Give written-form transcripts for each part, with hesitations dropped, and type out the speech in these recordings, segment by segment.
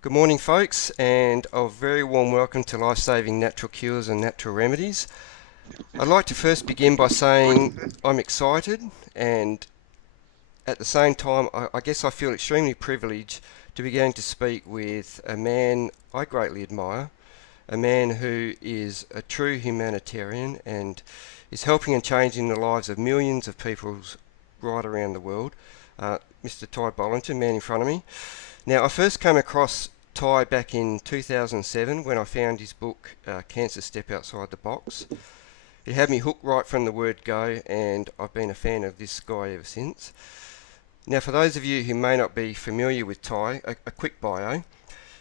Good morning, folks, and a very warm welcome to Life-Saving Natural Cures and Natural Remedies. I'd like to first begin by saying I'm excited, and at the same time, I guess I feel extremely privileged to be going to speak with a man I greatly admire, a man who is a true humanitarian and is helping and changing the lives of millions of people right around the world. Mr. Ty Bollinger, man in front of me. Now, I first came across Ty back in 2007 when I found his book, Cancer Step Outside the Box. It had me hooked right from the word go, and I've been a fan of this guy ever since. Now, for those of you who may not be familiar with Ty, a quick bio.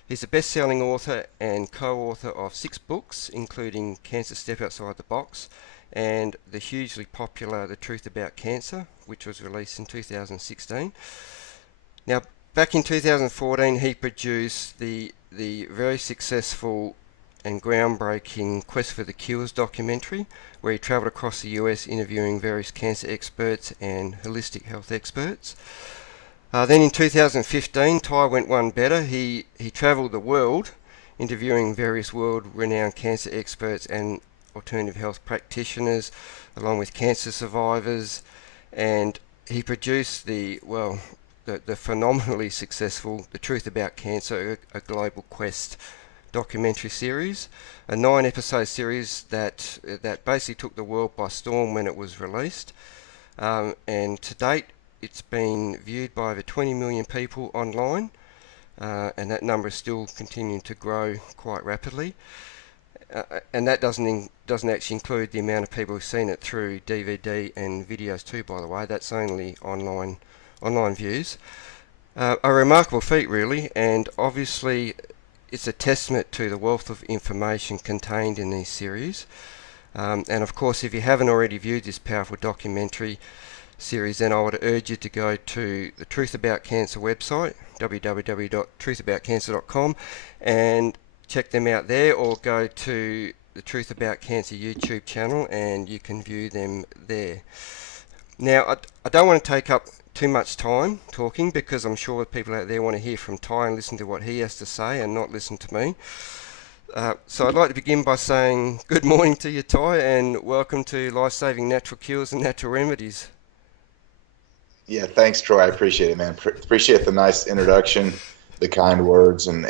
He's a best-selling author and co-author of 6 books, including Cancer Step Outside the Box and the hugely popular The Truth About Cancer, which was released in 2016. Now, back in 2014, he produced the very successful and groundbreaking Quest for the Cures documentary, where he travelled across the US interviewing various cancer experts and holistic health experts. Then in 2015, Ty went one better. He travelled the world interviewing various world-renowned cancer experts and alternative health practitioners, along with cancer survivors, and he produced the phenomenally successful The Truth About Cancer, a global quest documentary series, a 9-episode series that basically took the world by storm when it was released, and to date it's been viewed by over 20 million people online, and that number is still continuing to grow quite rapidly. And that doesn't actually include the amount of people who've seen it through DVD and videos too, by the way. That's only online views. A remarkable feat, really, and obviously it's a testament to the wealth of information contained in these series. And of course, if you haven't already viewed this powerful documentary series, then I would urge you to go to the Truth About Cancer website, www.truthaboutcancer.com, and check them out there, or go to the Truth About Cancer YouTube channel and you can view them there. Now, I don't want to take up too much time talking, because I'm sure people out there want to hear from Ty and listen to what he has to say and not listen to me. So I'd like to begin by saying good morning to you, Ty, and welcome to Life-Saving Natural Cures and Natural Remedies. Yeah, thanks, Troy. I appreciate it, man. Appreciate the nice introduction, the kind words, and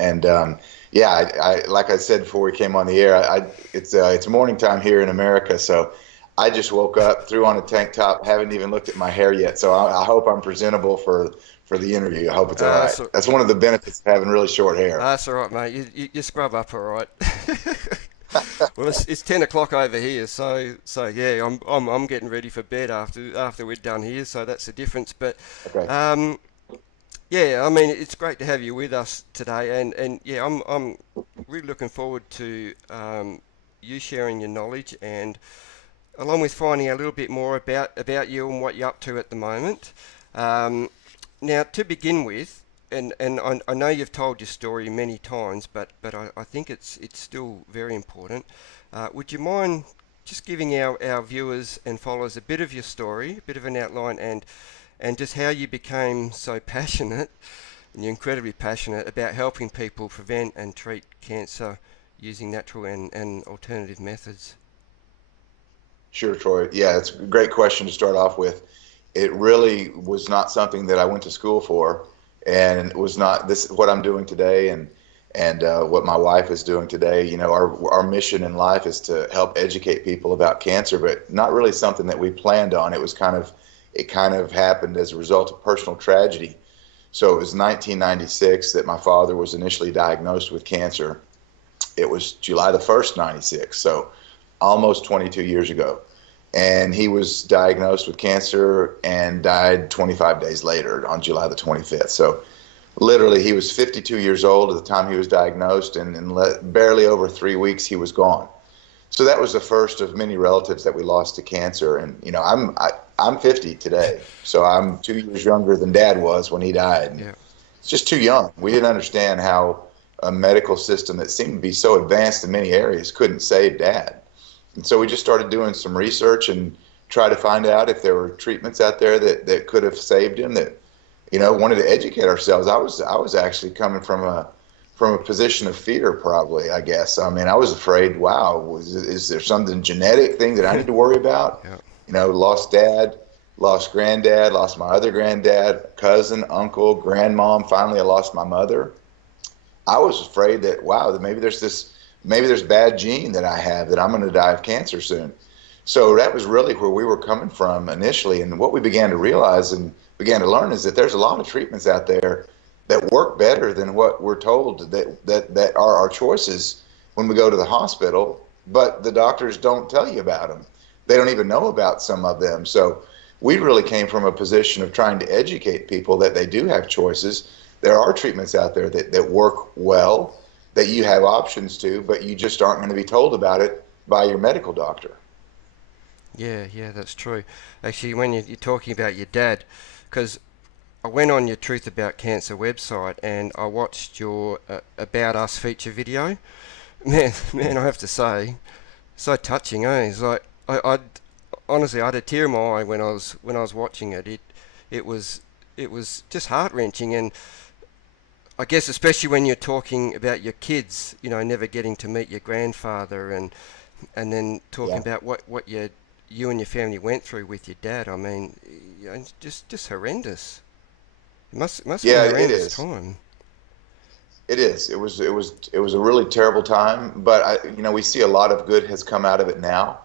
yeah, I like I said before we came on the air, it's morning time here in America, so I just woke up, threw on a tank top, haven't even looked at my hair yet, so I hope I'm presentable for the interview. I hope it's all right. That's one of the benefits of having really short hair. That's all right, mate. You scrub up all right. Well, it's 10 o'clock over here, so yeah, I'm getting ready for bed after we're done here, so that's the difference. But Okay. yeah, I mean, it's great to have you with us today, and yeah, I'm really looking forward to you sharing your knowledge, and along with finding out a little bit more about you and what you're up to at the moment. Now, to begin with, and I know you've told your story many times, but I think it's still very important. Would you mind just giving our viewers and followers a bit of your story, a bit of an outline, and just how you became so passionate, and you're incredibly passionate about helping people prevent and treat cancer using natural and alternative methods? Sure, Troy. Yeah, it's a great question to start off with. It really was not something that I went to school for, and it was not this what I'm doing today, and what my wife is doing today. You know, our mission in life is to help educate people about cancer, but not really something that we planned on. It kind of happened as a result of personal tragedy. So it was 1996 that my father was initially diagnosed with cancer. It was July the 1st, 96, so almost 22 years ago. And he was diagnosed with cancer and died 25 days later on July the 25th. So literally, he was 52 years old at the time he was diagnosed, and in barely over 3 weeks, he was gone. So that was the first of many relatives that we lost to cancer. And you know, I'm 50 today, so I'm 2 years younger than Dad was when he died. Yeah. It's just too young. We didn't understand how a medical system that seemed to be so advanced in many areas couldn't save Dad. And so we just started doing some research and try to find out if there were treatments out there that could have saved him, that, you know, wanted to educate ourselves. I was actually coming from from a position of fear, probably, I guess. I mean, I was afraid, wow, is there something genetic thing that I need to worry about? Yeah. Lost dad, lost granddad, lost my other granddad, cousin, uncle, grandmom. Finally, I lost my mother. I was afraid that, wow, that maybe there's bad gene that I have that I'm going to die of cancer soon. So that was really where we were coming from initially. And what we began to realize and began to learn is that there's a lot of treatments out there that work better than what we're told that are our choices when we go to the hospital, but the doctors don't tell you about them. They don't even know about some of them. So we really came from a position of trying to educate people that they do have choices. There are treatments out there that work well, that you have options to, but you just aren't going to be told about it by your medical doctor. Yeah, yeah, that's true. Actually, when you're talking about your dad, because I went on your Truth About Cancer website and I watched your About Us feature video. Man, I have to say, so touching, eh? It's like I honestly, I had a tear in my eye when I was watching it. It was just heart wrenching, and I guess especially when you're talking about your kids, never getting to meet your grandfather, and then talking Yeah. about what you and your family went through with your dad. I mean, just horrendous. It must have been Yeah, a it horrendous is. time. It is. It was a really terrible time, but we see a lot of good has come out of it now.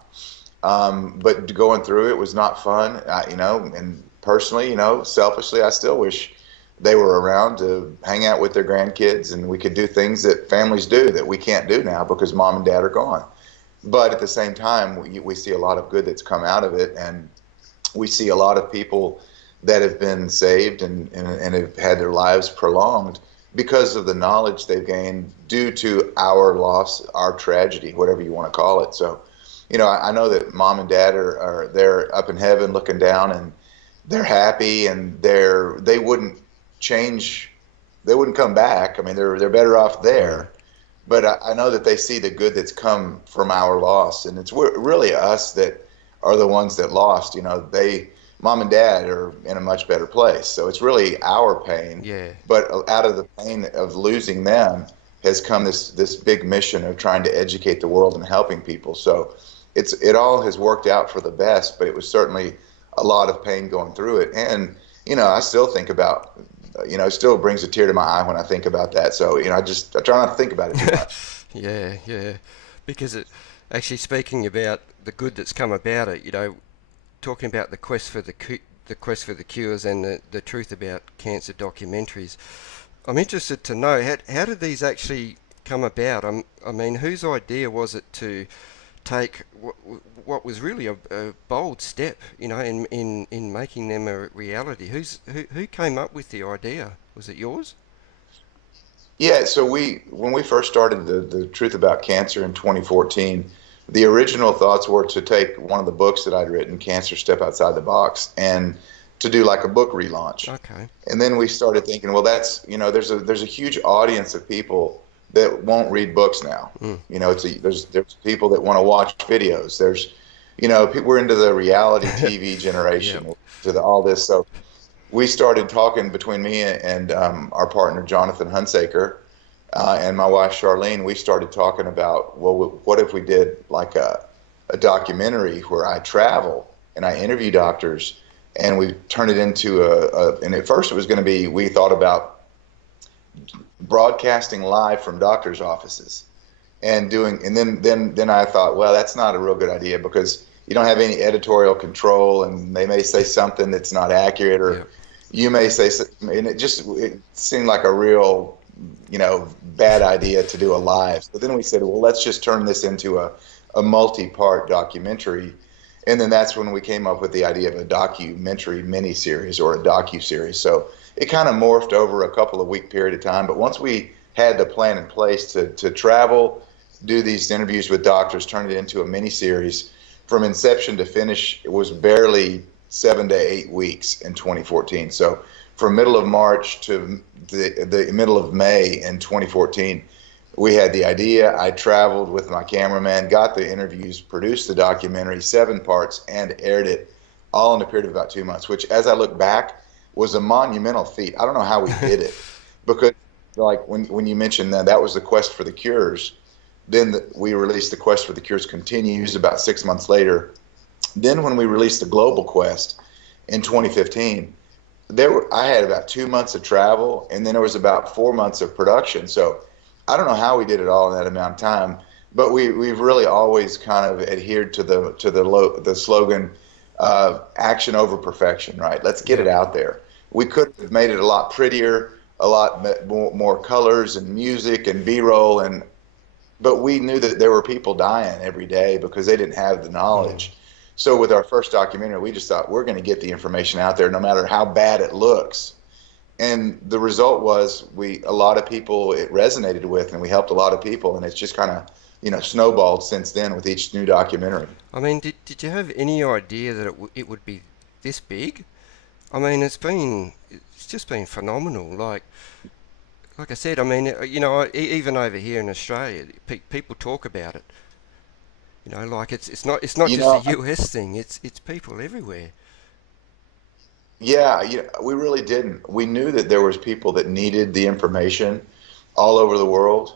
But going through it was not fun. And personally, selfishly, I still wish they were around to hang out with their grandkids and we could do things that families do that we can't do now because mom and dad are gone. But at the same time, we see a lot of good that's come out of it, and we see a lot of people that have been saved and have had their lives prolonged because of the knowledge they've gained due to our loss, our tragedy, whatever you want to call it. So, I know that mom and dad are they're up in heaven looking down, and they're happy, and they wouldn't change, they wouldn't come back. I mean, they're better off Mm. there. But I know that they see the good that's come from our loss, and it's really us that are the ones that lost. Mom and dad are in a much better place, so it's really our pain. Yeah, But out of the pain of losing them has come this big mission of trying to educate the world and helping people. So it all has worked out for the best, but it was certainly a lot of pain going through it. And I still think about, it still brings a tear to my eye when I think about that. So I try not to think about it too much. yeah, yeah. Because actually speaking about the good that's come about it, talking about the quest for the cures and the truth about cancer documentaries. I'm interested to know how did these actually come about? I mean, whose idea was it to take what was really a bold step, in making them a reality? Who came up with the idea? Was it yours? Yeah, so when we first started the Truth About Cancer in 2014, the original thoughts were to take one of the books that I'd written, Cancer Step Outside the Box, and to do like a book relaunch. Okay. And then we started thinking, well, there's a huge audience of people that won't read books now. Mm. There's people that want to watch videos. There's people, we're into the reality TV Yep. generation, all this. So we started talking between me and our partner Jonathan Hunsaker and my wife Charlene. We started talking about, well, what if we did like a documentary where I travel and I interview doctors, and we turned it into and at first it was going to be, we thought about broadcasting live from doctors' offices and then I thought, well, that's not a real good idea because you don't have any editorial control, and they may say something that's not accurate, or Yep. you may say, and it seemed like a real, bad idea to do a live. So then we said, well, let's just turn this into a multi-part documentary, and then that's when we came up with the idea of a documentary miniseries or a docu-series. So it kind of morphed over a couple of week period of time, but once we had the plan in place to travel, do these interviews with doctors, turn it into a mini series. From inception to finish, it was barely 7 to 8 weeks in 2014. So from middle of March to the middle of May in 2014, we had the idea. I traveled with my cameraman, got the interviews, produced the documentary, 7 parts, and aired it all in a period of about 2 months, which, as I look back, was a monumental feat. I don't know how we did it because like when you mentioned that was the quest for the cures. Then we released the quest for the cures continues about 6 months later. Then when we released the global quest in 2015, I had about 2 months of travel, and then there was about 4 months of production. So I don't know how we did it all in that amount of time, but we've really always kind of adhered to the slogan, action over perfection. Right? Let's get Yeah. it out there. We could have made it a lot prettier, a lot more colors and music and B-roll, and but we knew that there were people dying every day because they didn't have the Mm. knowledge. So with our first documentary, we just thought we're going to get the information out there no matter how bad it looks. And the result was a lot of people it resonated with, and we helped a lot of people, and it's just kind of snowballed since then with each new documentary. I mean, did you have any idea that it would be this big? I mean, it's just been phenomenal. Like I said, I mean, even over here in Australia, people talk about it. Like it's not You just a know, US thing. It's people everywhere. yeah, we really didn't. We knew that there was people that needed the information all over the world,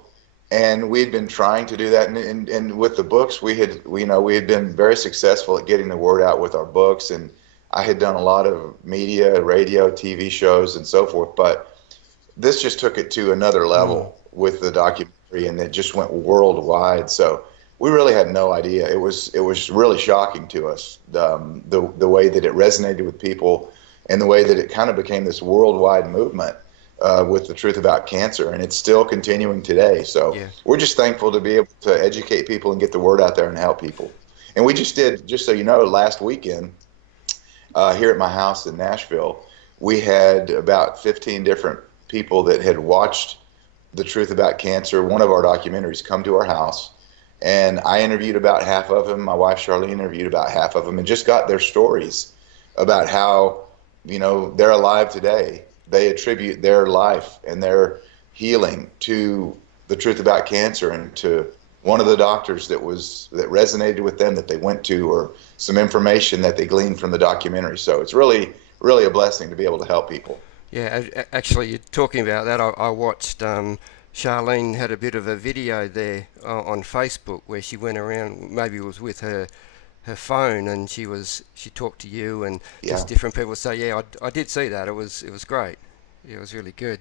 and we had been trying to do that. And with the books, we had been very successful at getting the word out with our books, and I had done a lot of media, radio, TV shows, and so forth. But this just took it to another Mm. level with the documentary, and it just went worldwide. So we really had no idea. It was really shocking to us, the way that it resonated with people, and the way that it kind of became this worldwide movement with the truth about cancer, and it's still continuing today. So Yeah. we're just thankful to be able to educate people and get the word out there and help people. And we just did, just so you know, last weekend here at my house in Nashville, we had about 15 different people that had watched The Truth About Cancer, one of our documentaries, come to our house. And I interviewed about half of them. My wife Charlene interviewed about half of them, and just got their stories about how, they're alive today. They attribute their life and their healing to the truth about cancer and to one of the doctors that resonated with them that they went to, or some information that they gleaned from the documentary. So it's really, really a blessing to be able to help people. Yeah, actually, you're talking about that. I watched Charlene had a bit of a video there on Facebook where she went around. Maybe it was with her phone, and she talked to you and just Yeah. different people. So yeah, I did see that. It was great. Yeah, it was really good.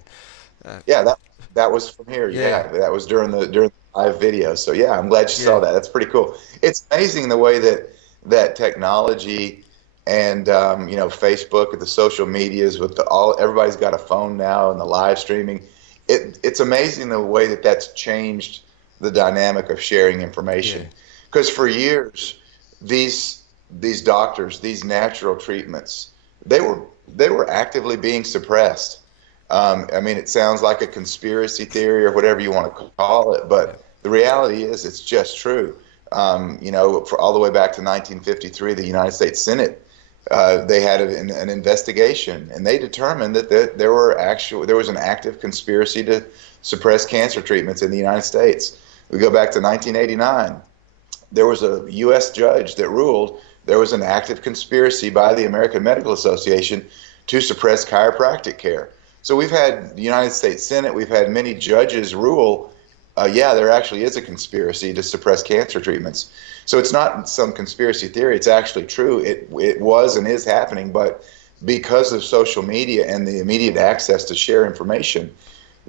Uh, Yeah, that was from here. yeah, Yeah, that was during the live video. So yeah, I'm glad you yeah, saw that. That's pretty cool. It's amazing the way that technology and Facebook and the social medias with everybody's got a phone now and the live streaming. It's amazing the way that that's changed the dynamic of sharing yeah, information. Because for years, these these doctors, these natural treatments, they were they were actively being suppressed. I mean, it sounds like a conspiracy theory or whatever you want to call it, yeah, but the reality is it's just true. For all the way back to 1953, the United States Senate, they had an investigation, and they determined that there was an active conspiracy to suppress cancer treatments in the United States. We go back to 1989. There was a U.S. judge that ruled there was an active conspiracy by the American Medical Association to suppress chiropractic care. So we've had the United States Senate, we've had many judges rule, yeah, there actually is a conspiracy to suppress cancer treatments. So it's not some conspiracy theory; it's actually true. It was and is happening, but because of social media and the immediate access to share information,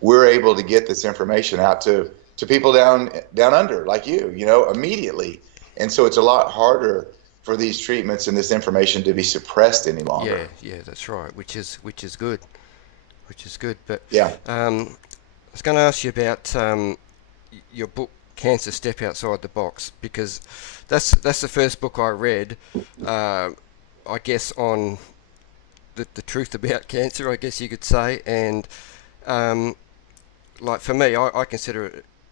we're able to get this information out to people down under like immediately. And so it's a lot harder for these treatments and this information to be suppressed any yeah, longer. yeah. That's right. Which is good. Which is good. But Yeah. I was going to ask you about your book, Cancer: Step Outside the Box, because that's the first book I read. Uh, I guess on the truth about cancer, I guess you could say, and um, like for me, I consider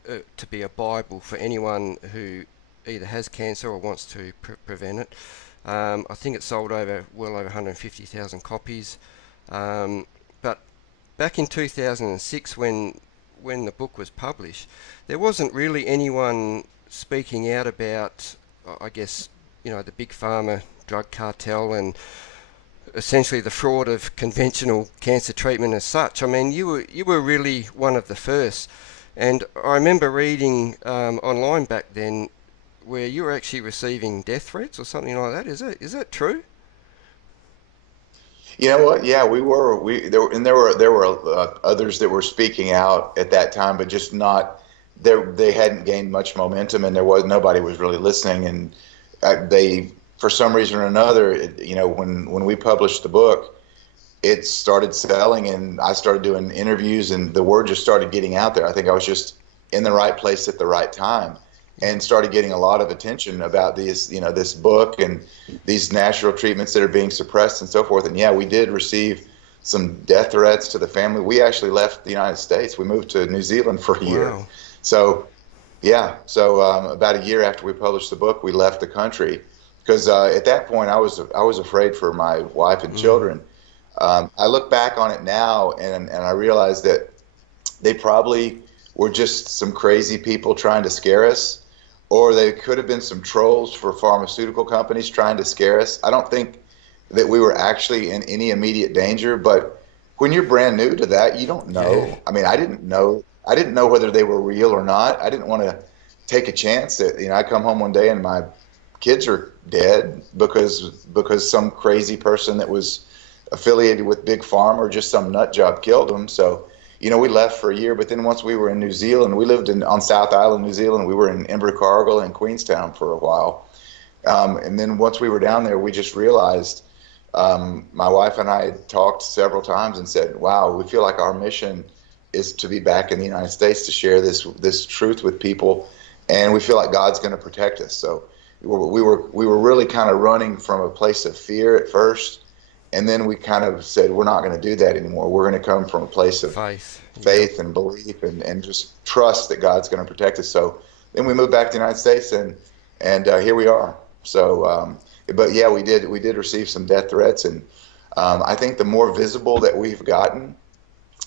it to be a bible for anyone who either has cancer or wants to prevent it. I think it sold well over 150,000 copies. But back in 2006, when the book was published, there wasn't really anyone speaking out about, I guess, the big pharma drug cartel and essentially the fraud of conventional cancer treatment as such. I mean, you were really one of the first, and I remember reading online back then where you were actually receiving death threats or something like that. Is that true? You know what? Yeah, we were. There were others that were speaking out at that time, but just not. They hadn't gained much momentum, and there was nobody was really listening. And they, for some reason or another, when we published the book, it started selling, and I started doing interviews, and the word just started getting out there. I think I was just in the right place at the right time, and started getting a lot of attention about this book and these natural treatments that are being suppressed and so forth. And yeah, we did receive some death threats to the family. We actually left the United States. We moved to New Zealand for a year. Wow. So yeah, so about a year after we published the book, we left the country because at that point I was afraid for my wife and Mm. children. I look back on it now, and I realize that they probably were just some crazy people trying to scare us, or they could have been some trolls for pharmaceutical companies trying to scare us. I don't think that we were actually in any immediate danger, but when you're brand new to that, you don't Yeah. know. I mean, I didn't know. I didn't know whether they were real or not. I didn't want to take a chance that, I come home one day and my kids are dead because some crazy person that was affiliated with Big Pharma or just some nut job killed them. So, we left for a year, but then once we were in New Zealand, we lived on South Island, New Zealand. We were in Invercargill and Queenstown for a while. And then once we were down there, we just realized, my wife and I had talked several times and said, wow, we feel like our mission is to be back in the United States to share this truth with people. And we feel like God's going to protect us. So we were really kind of running from a place of fear at first. And then we kind of said, we're not going to do that anymore. We're going to come from a place of Faith. Yep. faith and belief and just trust that God's going to protect us. So then we moved back to the United States, and here we are. So, but yeah, we did receive some death threats, and I think the more visible that we've gotten,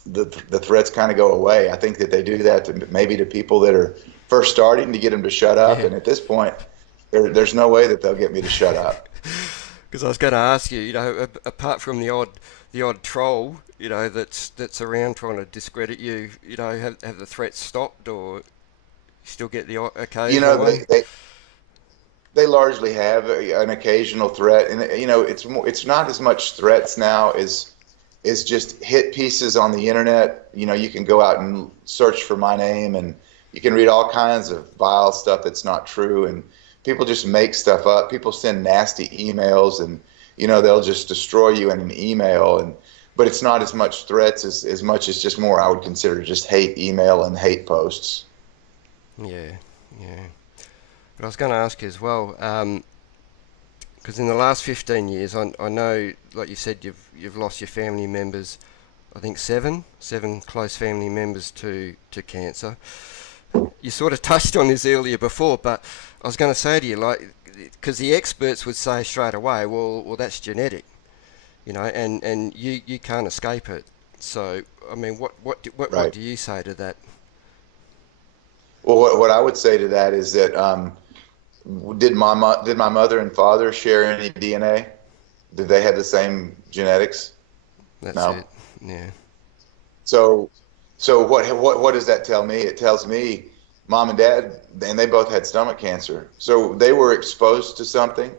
the threats kind of go away. I think that they do that maybe to people that are first starting to get them to shut up, Yeah. and at this point, there's no way that they'll get me to shut up. Because I was going to ask you, apart from the odd troll, that's around trying to discredit you, have the threats stopped, or you still get the You occasional know, one? they largely have an occasional threat, and it's not as much threats now as is just hit pieces on the internet. You can go out and search for my name, and you can read all kinds of vile stuff that's not true, and people just make stuff up. People send nasty emails, and they'll just destroy you in an email, but it's not as much threats as much as just more I would consider just hate email and hate posts. Yeah, yeah. But I was going to ask you as well, because in the last 15 years, I know, like you said, you've lost your family members. I think seven close family members to cancer. You sort of touched on this earlier before, but I was going to say to you, like, because the experts would say straight away, well, that's genetic, and you can't escape it. So, I mean, what Right. do you say to that? Well, what I would say to that is that did my mother and father share any DNA? Did they have the same genetics? That's No. it. Yeah. So, so what does that tell me? It tells me mom and dad, and they both had stomach cancer. So they were exposed to something.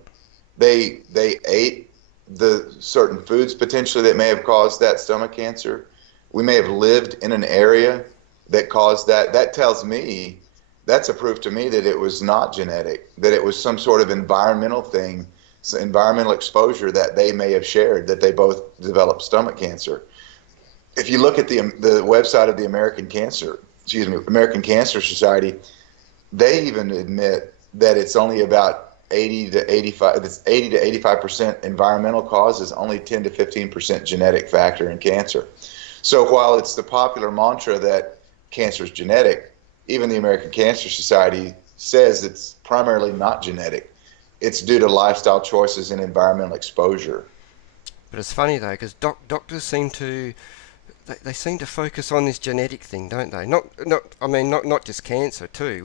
They ate the certain foods potentially that may have caused that stomach cancer. We may have lived in an area that caused that. That tells me, that's a proof to me that it was not genetic, that it was some sort of environmental thing, environmental exposure that they may have shared, that they both developed stomach cancer. If you look at the website of the American Cancer Society, they even admit that it's only about 80 to 85, it's 80 to 85% environmental causes, only 10 to 15% genetic factor in cancer. So while it's the popular mantra that cancer is genetic, even the American Cancer Society says it's primarily not genetic. It's due to lifestyle choices and environmental exposure. But it's funny though, because doctors seem to they seem to focus on this genetic thing, don't they? Not I mean not just cancer too.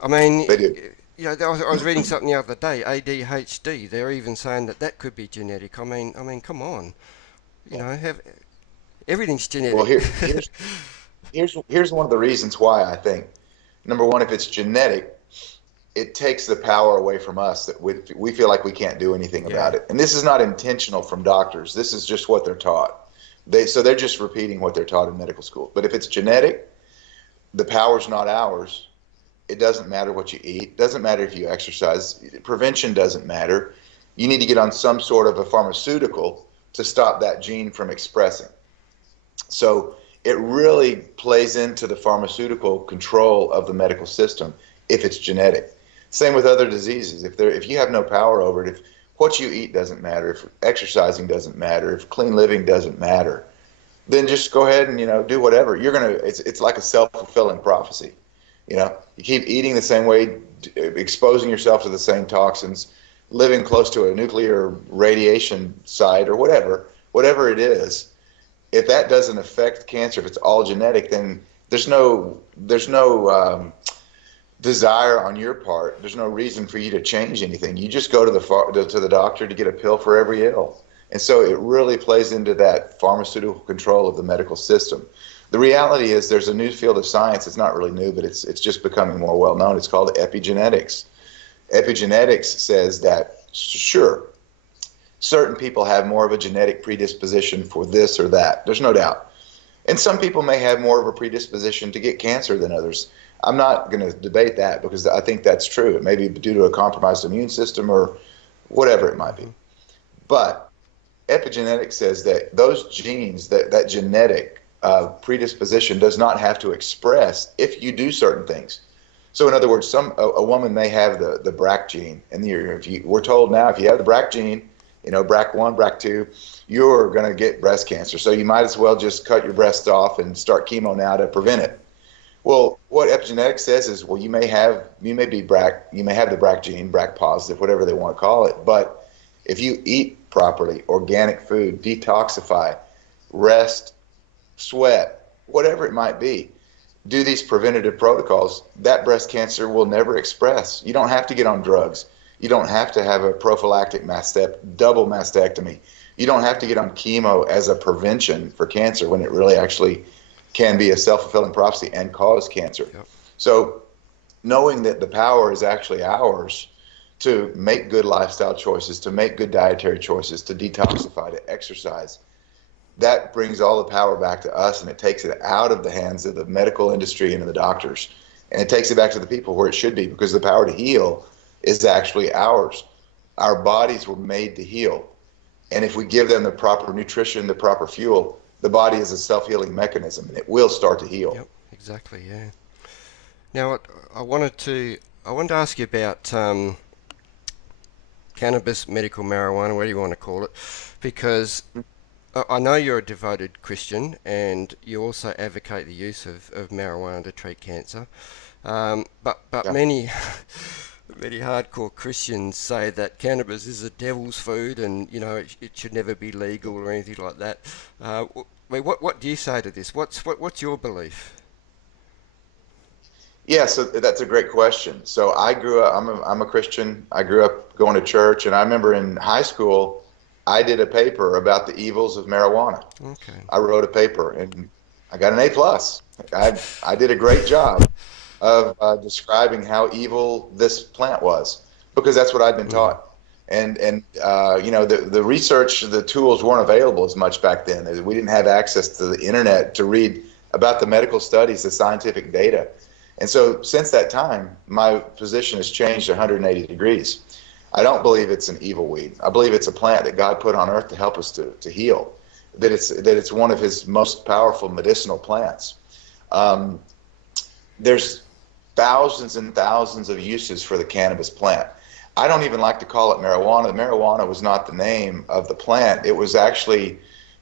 I mean, They do. I was reading something the other day, ADHD. They're even saying that that could be genetic. I mean, come on. Everything's Well, genetic. here's one of the reasons why I think. Number one, if it's genetic, it takes the power away from us that we feel like we can't do anything Yeah. about it. And this is not intentional from doctors. This is just what they're taught. So they're just repeating what they're taught in medical school. But if it's genetic, the power's not ours. It doesn't matter what you eat. It doesn't matter if you exercise. Prevention doesn't matter. You need to get on some sort of a pharmaceutical to stop that gene from expressing. So it really plays into the pharmaceutical control of the medical system if it's genetic. Same with other diseases. If you have no power over it, if what you eat doesn't matter, if exercising doesn't matter, if clean living doesn't matter, then just go ahead and do whatever. It's like a self-fulfilling prophecy. You keep eating the same way, exposing yourself to the same toxins, living close to a nuclear radiation site or whatever it is. If that doesn't affect cancer, if it's all genetic, then there's no desire on your part. There's no reason for you to change anything. You just go to the doctor to get a pill for every ill. And so it really plays into that pharmaceutical control of the medical system. The reality is there's a new field of science. It's not really new, but it's just becoming more well known. It's called epigenetics. Epigenetics says that, sure, certain people have more of a genetic predisposition for this or that. There's no doubt. And some people may have more of a predisposition to get cancer than others. I'm not going to debate that because I think that's true. It may be due to a compromised immune system or whatever it might be. But epigenetics says that those genes, that genetic predisposition does not have to express if you do certain things. So in other words, a woman may have the BRCA gene, and we're told now if you have the BRCA gene, BRCA1, BRCA2, you're going to get breast cancer. So you might as well just cut your breast off and start chemo now to prevent it. Well, what epigenetics says is, well, you may have the BRCA gene, BRCA positive, whatever they want to call it, but if you eat properly, organic food, detoxify, rest, sweat, whatever it might be, do these preventative protocols, that breast cancer will never express. You don't have to get on drugs. You don't have to have a prophylactic double mastectomy. You don't have to get on chemo as a prevention for cancer when it really actually can be a self-fulfilling prophecy and cause cancer. Yep. So knowing that the power is actually ours to make good lifestyle choices, to make good dietary choices, to detoxify, to exercise, that brings all the power back to us, and it takes it out of the hands of the medical industry and of the doctors, and it takes it back to the people where it should be, because the power to heal is actually ours. Our bodies were made to heal, and if we give them the proper nutrition, the proper fuel, the body is a self-healing mechanism, and it will start to heal. Yep, exactly, yeah. Now, I wanted to ask you about cannabis, medical marijuana, whatever you want to call it, because I know you're a devoted Christian and you also advocate the use of marijuana to treat cancer. But Yeah. many many hardcore Christians say that cannabis is a devil's food and it should never be legal or anything like that. What do you say to this? What's your belief? Yeah, so that's a great question. So I grew up, I'm a Christian. I grew up going to church, and I remember in high school, I did a paper about the evils of marijuana. Okay. I wrote a paper, and I got an A plus. I did a great job of describing how evil this plant was, because that's what I'd been Mm. taught. And the research, the tools weren't available as much back then. We didn't have access to the internet to read about the medical studies, the scientific data. And so since that time, my position has changed 180 degrees. I don't believe it's an evil weed. I believe it's a plant that God put on earth to help us to heal, that it's one of his most powerful medicinal plants. There's thousands and thousands of uses for the cannabis plant. I don't even like to call it marijuana. Marijuana was not the name of the plant. It was actually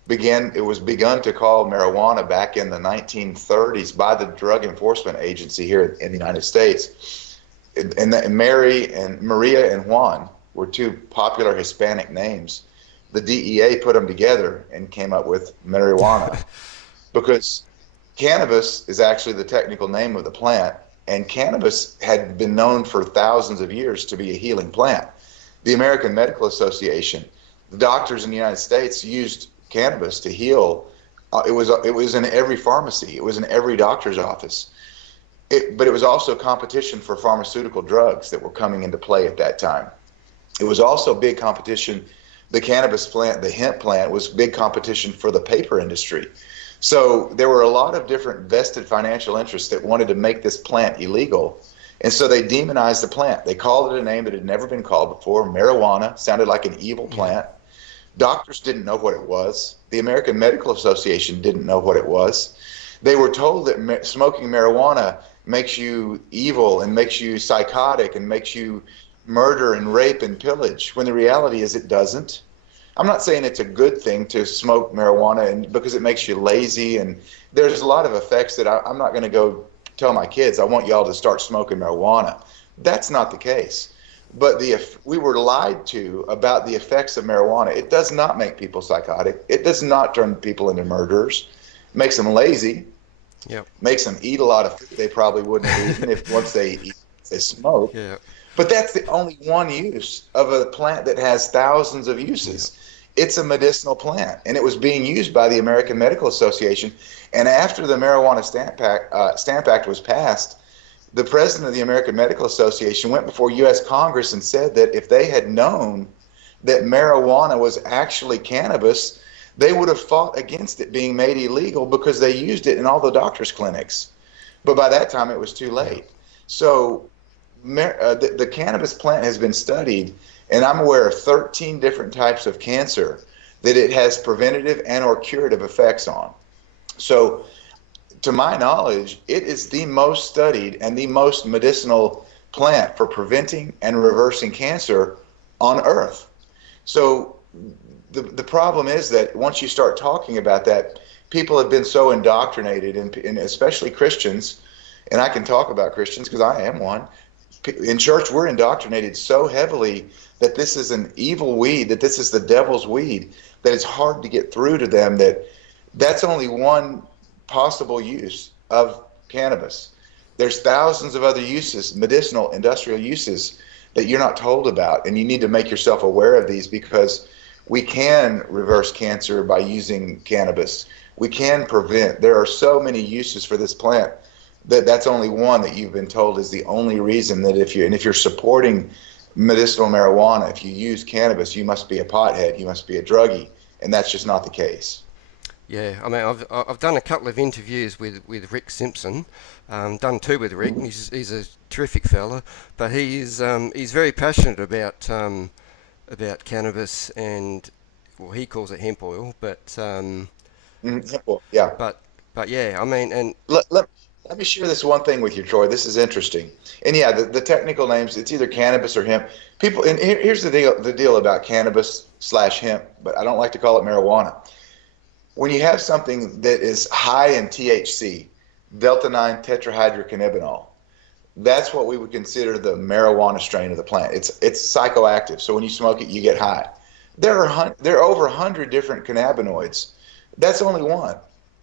begun to call marijuana back in the 1930s by the Drug Enforcement Agency here in the United States. And Maria and Juan were two popular Hispanic names. The DEA put them together and came up with marijuana because cannabis is actually the technical name of the plant, And cannabis had been known for thousands of years to be a healing plant. The American Medical Association, the doctors in the United States used cannabis to heal. It was in every pharmacy. It was in every doctor's office. But it was also competition for pharmaceutical drugs that were coming into play at that time. It was also big competition. The cannabis plant, the hemp plant, was big competition for the paper industry. So there were a lot of different vested financial interests that wanted to make this plant illegal. And so they demonized the plant. They called it a name that had never been called before. Marijuana sounded like an evil plant. Doctors didn't know what it was. The American Medical Association didn't know what it was. They were told that smoking marijuana makes you evil and makes you psychotic and makes you murder and rape and pillage, when the reality is it doesn't. I'm not saying it's a good thing to smoke marijuana and because it makes you lazy, and there's a lot of effects that I'm not going to go tell my kids, I want y'all to start smoking marijuana. That's not the case. But we were lied to about the effects of marijuana. It does not make people psychotic. It does not turn people into murderers. It makes them lazy. Yep. Makes them eat a lot of food they probably wouldn't have eaten if once they smoke. Yeah. But that's the only one use of a plant that has thousands of uses. Yeah. It's a medicinal plant, and it was being used by the American Medical Association. And after the Marijuana Stamp Act was passed, the president of the American Medical Association went before U.S. Congress and said that if they had known that marijuana was actually cannabis, they would have fought against it being made illegal because they used it in all the doctors' clinics. But by that time, it was too late. So the cannabis plant has been studied, and I'm aware of 13 different types of cancer that it has preventative and or curative effects on. So to my knowledge, it is the most studied and the most medicinal plant for preventing and reversing cancer on Earth. So the problem is that once you start talking about that, people have been so indoctrinated, and especially Christians, and I can talk about Christians because I am one. In church, we're indoctrinated so heavily that this is an evil weed, that this is the devil's weed, that it's hard to get through to them that that's only one possible use of cannabis. There's thousands of other uses, medicinal, industrial uses, that you're not told about, and you need to make yourself aware of these because we can reverse cancer by using cannabis. We can prevent. There are so many uses for this plant that's only one that you've been told is the only reason that if you're supporting medicinal marijuana, if you use cannabis, you must be a pothead, you must be a druggie, and that's just not the case. Yeah, I mean, I've done a couple of interviews with Rick Simpson, done two with Rick. He's a terrific fella, but he's very passionate about cannabis and, well, he calls it hemp oil, but Hemp oil, yeah. But yeah, I mean, and let me share this one thing with you, Troy. This is interesting. And yeah, the technical names, it's either cannabis or hemp. People, and here's the deal about cannabis/hemp, but I don't like to call it marijuana. When you have something that is high in THC, delta-9 tetrahydrocannabinol, that's what we would consider the marijuana strain of the plant. It's psychoactive, so when you smoke it, you get high. There are over 100 different cannabinoids. That's only one.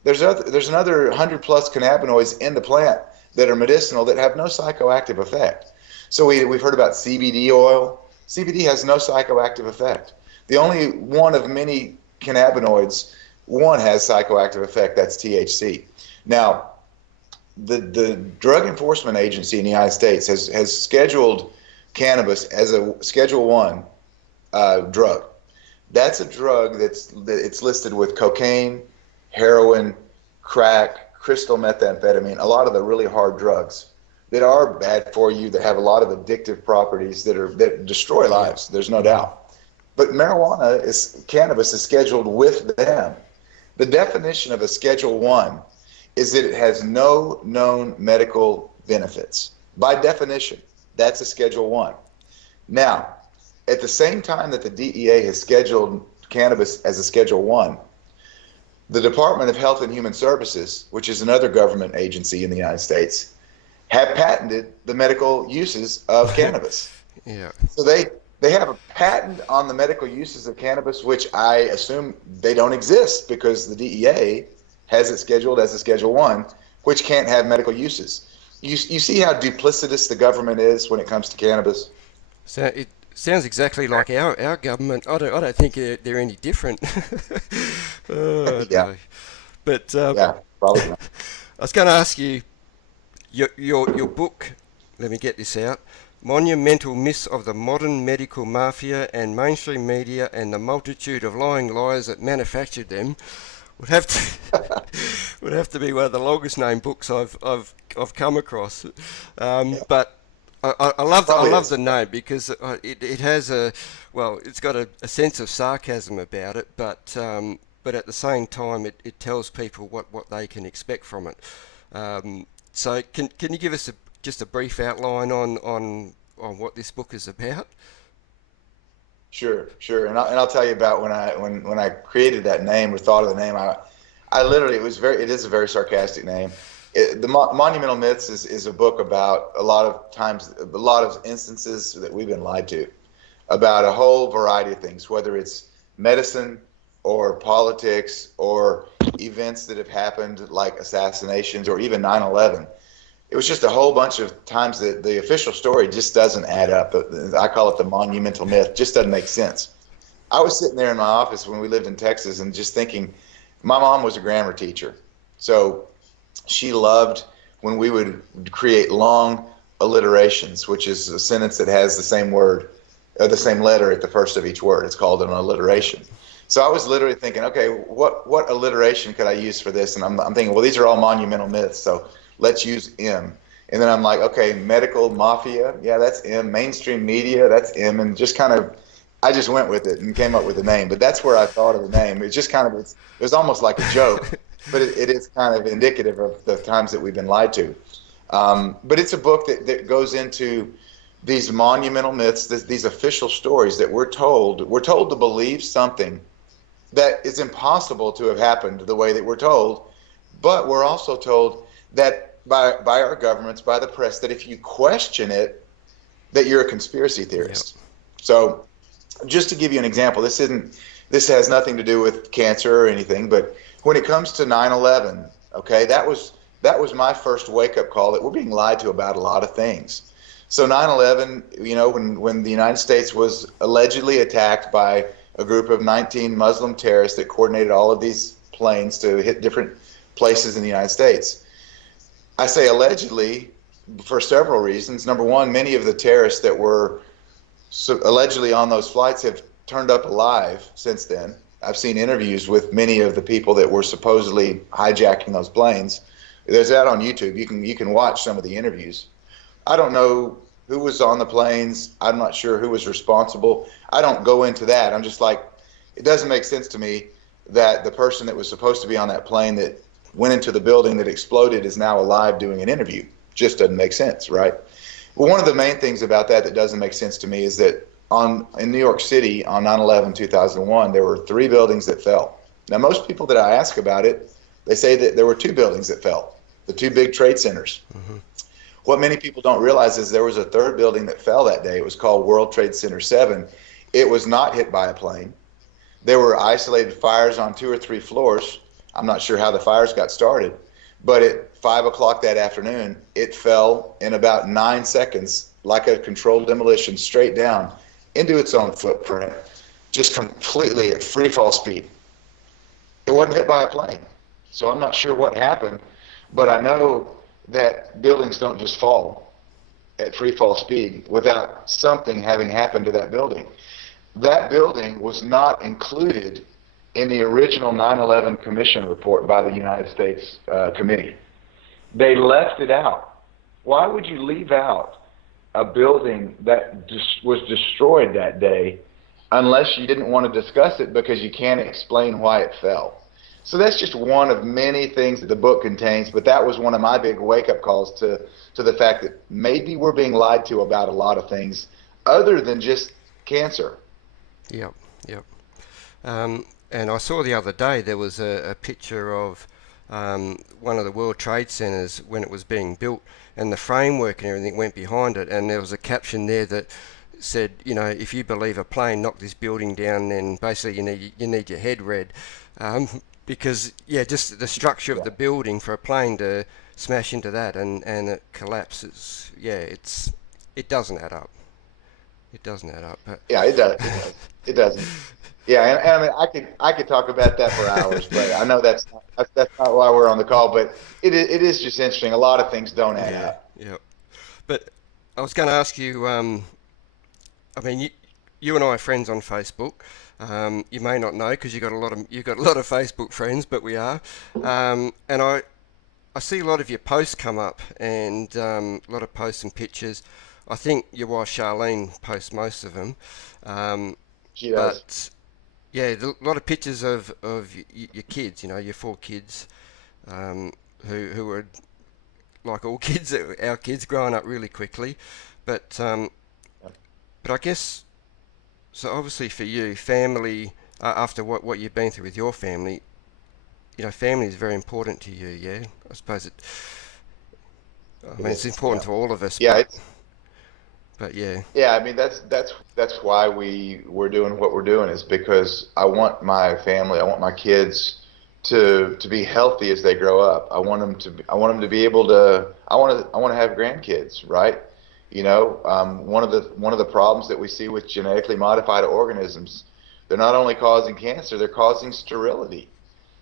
There's another 100 plus cannabinoids in the plant that are medicinal that have no psychoactive effect. So we've heard about CBD oil. CBD has no psychoactive effect. The only one of many cannabinoids, one has psychoactive effect, that's THC. Now, the Drug Enforcement Agency in the United States has scheduled cannabis as a Schedule 1 drug. That's a drug it's listed with cocaine, heroin, crack, crystal methamphetamine, a lot of the really hard drugs that are bad for you, that have a lot of addictive properties that destroy lives, there's no doubt. But cannabis is scheduled with them. The definition of a Schedule 1 is that it has no known medical benefits. By definition, that's a Schedule 1. Now, at the same time that the DEA has scheduled cannabis as a Schedule 1, the Department of Health and Human Services, which is another government agency in the United States, have patented the medical uses of cannabis. Yeah. So they have a patent on the medical uses of cannabis, which I assume they don't exist because the DEA has it scheduled as a Schedule 1, which can't have medical uses. You see how duplicitous the government is when it comes to cannabis? So it sounds exactly like our government. I don't think they're any different. Oh, I don't Yeah, know. But yeah, probably not. I was going to ask you your book. Let me get this out. Monumental Myths of the Modern Medical Mafia and Mainstream Media and the Multitude of Lying Liars that Manufactured Them would have to would have to be one of the longest named books I've come across. But I Probably love the is. name because it has it's got a sense of sarcasm about it, but at the same time it tells people what they can expect from it. So can you give us just a brief outline on what this book is about? Sure, sure. And I'll tell you about when I created that name or thought of the name. I literally it is a very sarcastic name. The Monumental Myths is a book about a lot of times, a lot of instances that we've been lied to about a whole variety of things, whether it's medicine or politics or events that have happened like assassinations or even 9/11. It was just a whole bunch of times that the official story just doesn't add Yeah. up. I call it the monumental myth. Just doesn't make sense. I was sitting there in my office when we lived in Texas and just thinking, my mom was a grammar teacher. So she loved when we would create long alliterations, which is a sentence that has the same word, the same letter at the first of each word. It's called an Yeah. alliteration. So I was literally thinking, okay, what alliteration could I use for this? And I'm thinking, well, these are all monumental myths, so let's use M. And then I'm like, okay, medical mafia, yeah, that's M. Mainstream media, that's M. And just kind of, I just went with it and came up with the name. But that's where I thought of the name. It's just kind of, it was almost like a joke, but it is kind of indicative of the times that we've been lied to. But it's a book that goes into these monumental myths, these official stories that we're told. We're told to believe something that is impossible to have happened the way that we're told, but we're also told that by our governments, by the press, that if you question it, that you're a conspiracy Yep. theorist. So just to give you an example, this has nothing to do with cancer or anything, but when it comes to 9/11, okay, that was my first wake up call that we're being lied to about a lot of things. So 9/11, when the United States was allegedly attacked by a group of 19 Muslim terrorists that coordinated all of these planes to hit different places in the United States. I say allegedly for several reasons. Number one, many of the terrorists that were allegedly on those flights have turned up alive since then. I've seen interviews with many of the people that were supposedly hijacking those planes. There's that on YouTube. You can watch some of the interviews. I don't know who was on the planes. I'm not sure who was responsible. I don't go into that. I'm just like, it doesn't make sense to me that the person that was supposed to be on that plane that went into the building that exploded is now alive doing an interview. Just doesn't make sense, right? Well, one of the main things about that doesn't make sense to me is that in New York City on 9/11 2001, there were 3 buildings that fell. Now, most people that I ask about it, they say that there were 2 buildings that fell, the 2 big trade centers. Hmm. What many people don't realize is there was a third building that fell that day. It was called World Trade Center 7. It was not hit by a plane. There were isolated fires on 2 or 3 floors. I'm not sure how the fires got started, but at 5 o'clock that afternoon, it fell in about 9 seconds, like a controlled demolition, straight down into its own footprint, just completely at free fall speed. It wasn't hit by a plane. So I'm not sure what happened, but I know that buildings don't just fall at free fall speed without something having happened to that building. That building was not included in the original 9/11 Commission report by the United States Committee. They left it out. Why would you leave out a building that was destroyed that day unless you didn't want to discuss it because you can't explain why it fell? So that's just one of many things that the book contains, but that was one of my big wake-up calls to the fact that maybe we're being lied to about a lot of things other than just cancer. Yep. Yep. And I saw the other day there was a picture of one of the World Trade Centers when it was being built, and the framework and everything went behind it, and there was a caption there that said, if you believe a plane knocked this building down, then basically you need your head read, because just the structure of Yeah. the building for a plane to smash into that and it collapses. Yeah, it doesn't add up. It doesn't add up. But Yeah, it does. It does. It doesn't. Yeah, and I mean, I could talk about that for hours, but I know that's not why we're on the call. But it is just interesting. A lot of things don't add yeah, up. yeah. But I was going to ask you. I mean, you and I are friends on Facebook. You may not know because you got a lot of Facebook friends, but we are. And I see a lot of your posts come up, and a lot of posts and pictures. I think your wife Charlene posts most of them. Um, She does. but yeah, a lot of pictures of your kids. You know, your 4 kids, um, who were like all kids, our kids growing up really quickly. But but I guess so. Obviously, for you, family after what you've been through with your family, you know, family is very important to you. Yeah, I suppose it. I It mean, it's is. important Yeah. to all of us, Yeah. but yeah, Yeah. I mean, that's why we're doing what we're doing is because I want my family, I want my kids to be healthy as they grow up. I want them to be able to. I want to have grandkids, right? You know, one of the problems that we see with genetically modified organisms, they're not only causing cancer, they're causing sterility.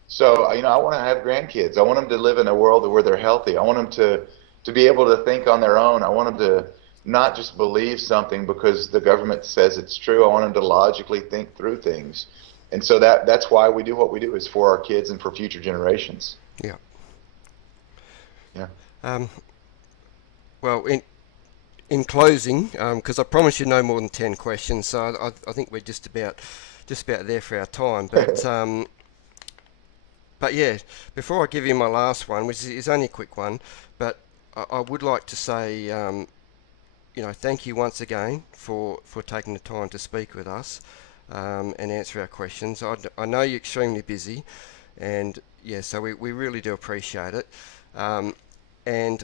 So, you know, I want to have grandkids. I want them to live in a world where they're healthy. I want them to be able to think on their own. I want them to not just believe something because the government says it's true. I want them to logically think through things. And so that's why we do what we do is for our kids and for future generations. yeah. Yeah. Um, well, in closing, because I promise you no more than 10 questions, so I think we're just about there for our time. But yeah, before I give you my last one, which is only a quick one, but I would like to say, you know, thank you once again for taking the time to speak with us and answer our questions. I know you're extremely busy, and yeah, so we really do appreciate it. Um, and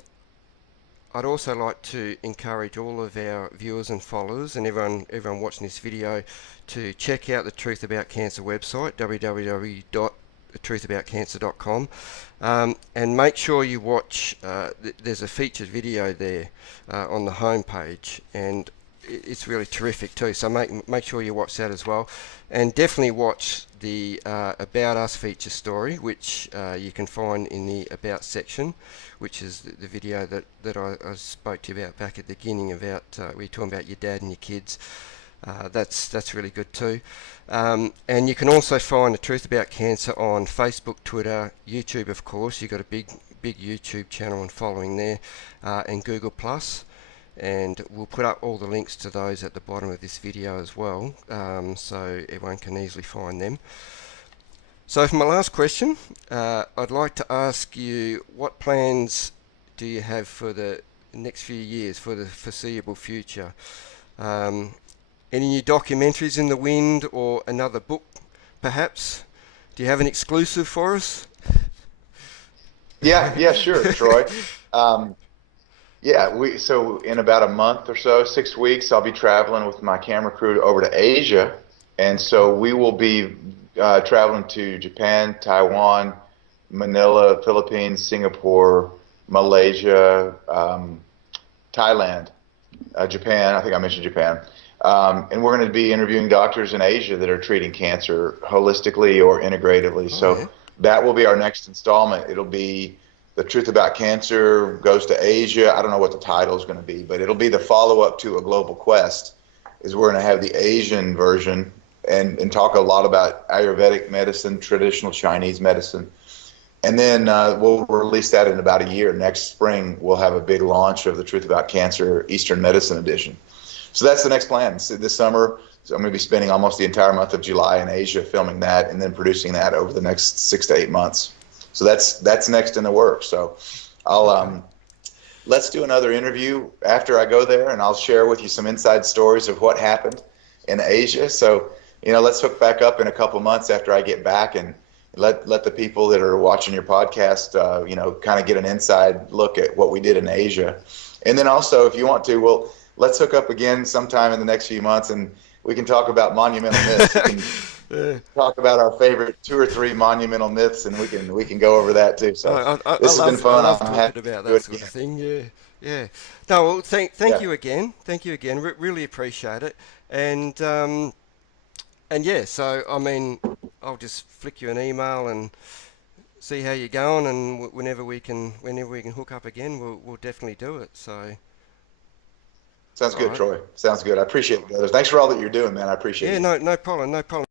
I'd also like to encourage all of our viewers and followers and everyone watching this video to check out the Truth About Cancer website, www.truthaboutcancer.com, and make sure you watch. There's a featured video there on the home page, and it's really terrific too. So make sure you watch that as well, and definitely watch the About Us feature story, which you can find in the About section, which is the video that I spoke to you about back at the beginning about we were talking about your dad and your kids. That's really good too. And you can also find the Truth About Cancer on Facebook, Twitter, YouTube. Of course, you've got a big YouTube channel and following there, and Google Plus. And we'll put up all the links to those at the bottom of this video as well, so everyone can easily find them. So for my last question, I'd like to ask you, what plans do you have for the next few years, for the foreseeable future? Any new documentaries in the wind or another book, perhaps? Do you have an exclusive for us? Yeah, yeah, sure, Troy. Um, yeah, so in about a month or so, 6 weeks, I'll be traveling with my camera crew over to Asia, and Okay. so we will be traveling to Japan, Taiwan, Manila, Philippines, Singapore, Malaysia, Thailand, Japan. I think I mentioned Japan. And we're going to be interviewing doctors in Asia that are treating cancer holistically or integratively. Oh yeah. So that will be our next installment. It'll be The Truth About Cancer Goes to Asia. I don't know what the title is going to be, but it'll be the follow up to A Global Quest. Is we're going to have the Asian version and talk a lot about Ayurvedic medicine, traditional Chinese medicine. And then we'll release that in about a year. Next spring, we'll have a big launch of The Truth About Cancer Eastern Medicine Edition. So that's the next plan. So this summer, so I'm going to be spending almost the entire month of July in Asia filming that and then producing that over the next 6 to 8 months. So that's next in the works. So I'll Okay. let's do another interview after I go there, and I'll share with you some inside stories of what happened in Asia. So let's hook back up in a couple months after I get back and let the people that are watching your podcast, kind of get an inside look at what we did in Asia. And then also, if you want to, let's hook up again sometime in the next few months, and we can talk about monumental myths. Yeah. talk about our favorite 2 or 3 monumental myths, and we can go over that too. So I this has been I fun. love I'm happy talking about to do that it sort of again. thing. Yeah, yeah. No, well, thank Yeah, you again. Thank you again. Really appreciate it. And yeah, so I mean, I'll just flick you an email and see how you're going, and whenever we can hook up again, we'll definitely do it. So, sounds all good, right. Troy. Sounds good. I appreciate it, brothers. Thanks for all that you're doing, man. I appreciate Yeah, you. no problem, no problem.